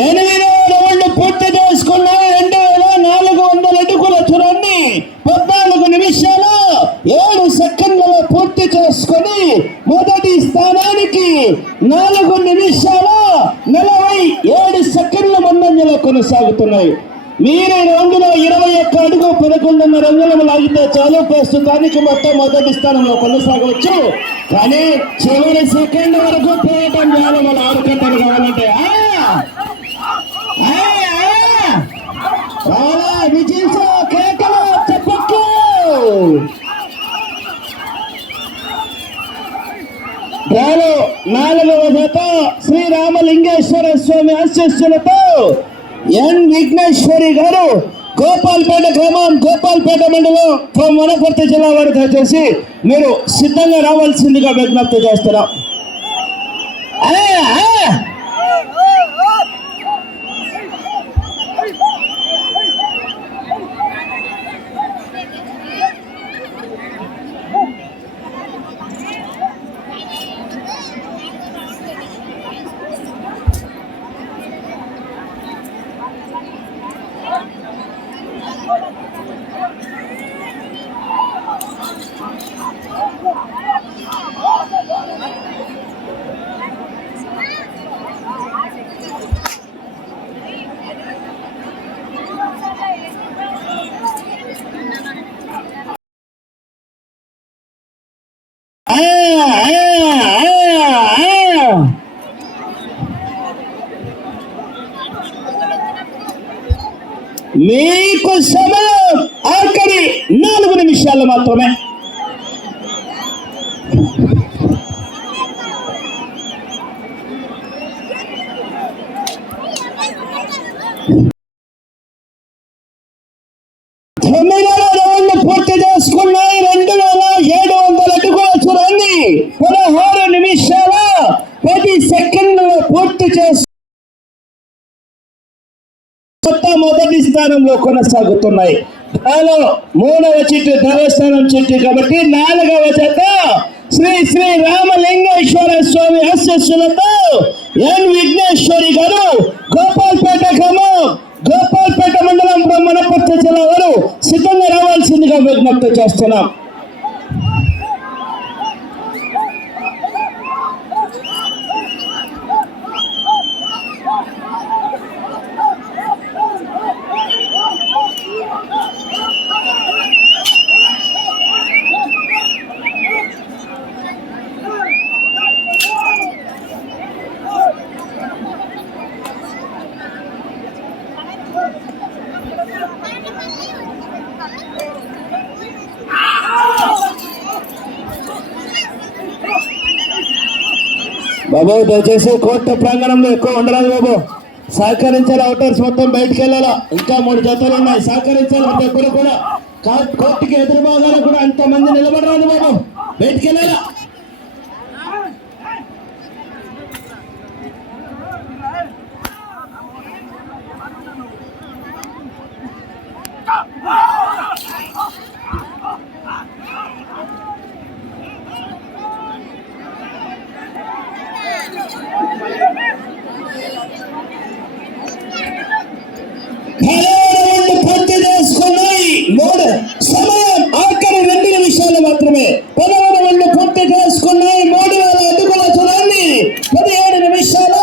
ఎనిమిదో రౌండ్ పూర్తి చేసుకున్న 2400 అడుగుల దూరాన్ని 14 నిమిషాలు 7 సెకండ్లలో పూర్తి చేసుకొని మొదటి స్థానానికి 4 నిమిషాలు 47 సెకండ్ల ముందంజలో కొనసాగుతున్నాయి. మీరు రౌండ్లో 21 అడుగు 11.5 అంగుళం లాగితే చాలు, ప్రస్తుతానికి మొత్తం మొదటి స్థానంలో కొనసాగవచ్చు. కానీ చివరి సెకండ్ వరకు పోయటం చాలా మన ఆడుకుంటారు కావాలంటే చాలా విజయించో కేకలు చెప్పచ్చు. డ్రాలో 4వ జత శ్రీ రామలింగేశ్వర స్వామి ఆశీస్సులతో ఎన్ విఘ్నేశ్వరి గారు, గోపాల్పేట గ్రామం, గోపాల్పేట మండలం, వనపర్తి జిల్లా వారు దయచేసి మీరు సిద్ధంగా రావాల్సిందిగా విజ్ఞప్తి చేస్తున్నాం. మీకు సమయం ఆఖరి 4 నిమిషాలు మాత్రమే. పూర్తి చేసుకున్నాయి. 2700 అడుగుల దూరాన్ని 16 నిమిషాల 10 సెకండ్లలో పూర్తి చేసి మొదటి స్థానంలో కొనసాగుతున్నాయి. దానిలో 3వ చిట్టు దేవస్థానం చిట్టు కాబట్టి 4వ జత శ్రీ శ్రీ రామలింగేశ్వర స్వామి ఆశీస్సులతో ఎన్ విఘ్నేశ్వరి గారు, గోపాల్పేట గ్రామం, గోపాల్పేట మండలం, వనపర్తి జిల్లా వారు సిద్ధంగా రావాల్సిందిగా విజ్ఞప్తి చేస్తున్నాం. బాబు దయచేసి కోర్టు ప్రాంగణంలో ఎక్కువ ఉండరాదు బాబు, సహకరించాలి. అవుటర్స్ మొత్తం బయటకు వెళ్ళాలా. ఇంకా 3 జతలు ఉన్నాయి, సహకరించాలి. ప్రతి ఒక్కరు కూడా కోర్టుకి ఎదురు భాగాలు కూడా అంతమంది నిలబడరాదు బాబు, బయటకు వెళ్ళాలా. పూర్తి చేసుకున్నాయి. సమయం ఆఖరి 2 నిమిషాలు మాత్రమే. 11 రౌండ్లు పూర్తి చేసుకున్నాయి. 3000 అడుగుల దూరాన్ని 17 నిమిషాల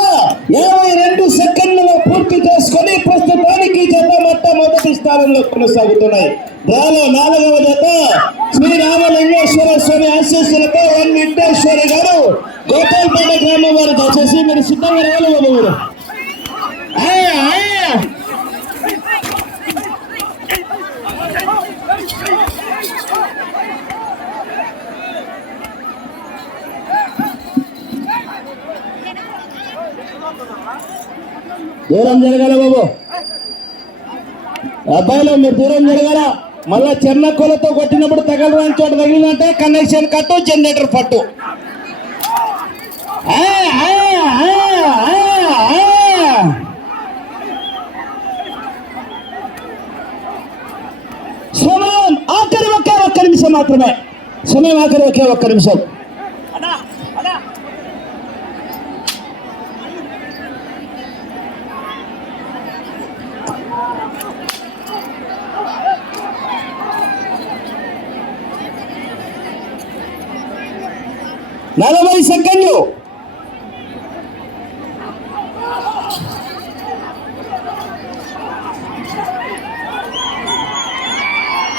52 సెకండ్లలో పూర్తి చేసుకుని ప్రస్తుతానికి జత మొదటి స్థానంలో కొనసాగుతున్నాయి. దానిలో 4వ జత శ్రీ రామలింగేశ్వర స్వామి ఆశీస్సులతో ఎన్ విఘ్నేశ్వరి గారు, గోపాల్పేట గ్రామం వారు దయచేసి మీరు సిద్ధంగా రావాలి బాబు. దూరం జరగాల బాబు, అబ్బాయిలో మీరు దూరం జరగాల. మళ్ళా చెన్నకొలతో కొట్టినప్పుడు తగలరాని చోట తగిలినంటే కనెక్షన్ కట్టు, జనరేటర్ పట్టు. మాత్రమే. సమయం ఆఖరి ఒకే ఒక్క నిమిషం. నలభై సెకండ్లు.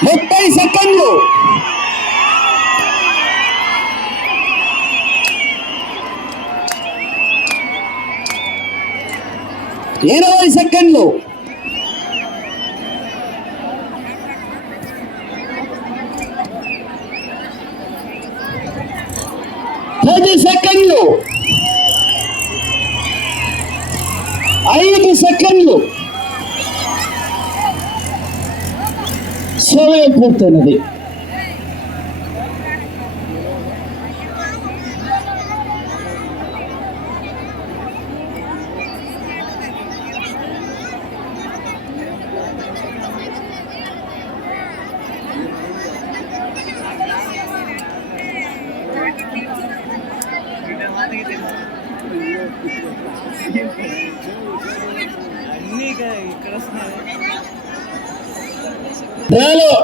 30 సెకండ్లు. 20 సెకండ్లు. 10 సెకండ్లు. 5 సెకండ్లు. సమయం పూర్తయినది.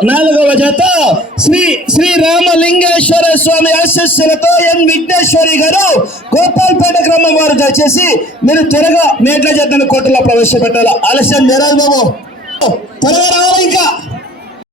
నాలుగవ జత శ్రీ రామలింగేశ్వర స్వామి ఆశీస్సులతో ఎన్ విఘ్నేశ్వరి గారు గోపాల్పేట గ్రామం వారు. దయచేసి మీరు త్వరగా మేట్ల జతను కోర్టులో ప్రవేశపెట్టాలి. ఆలస్యం జరగదు బాబు, త్వరగా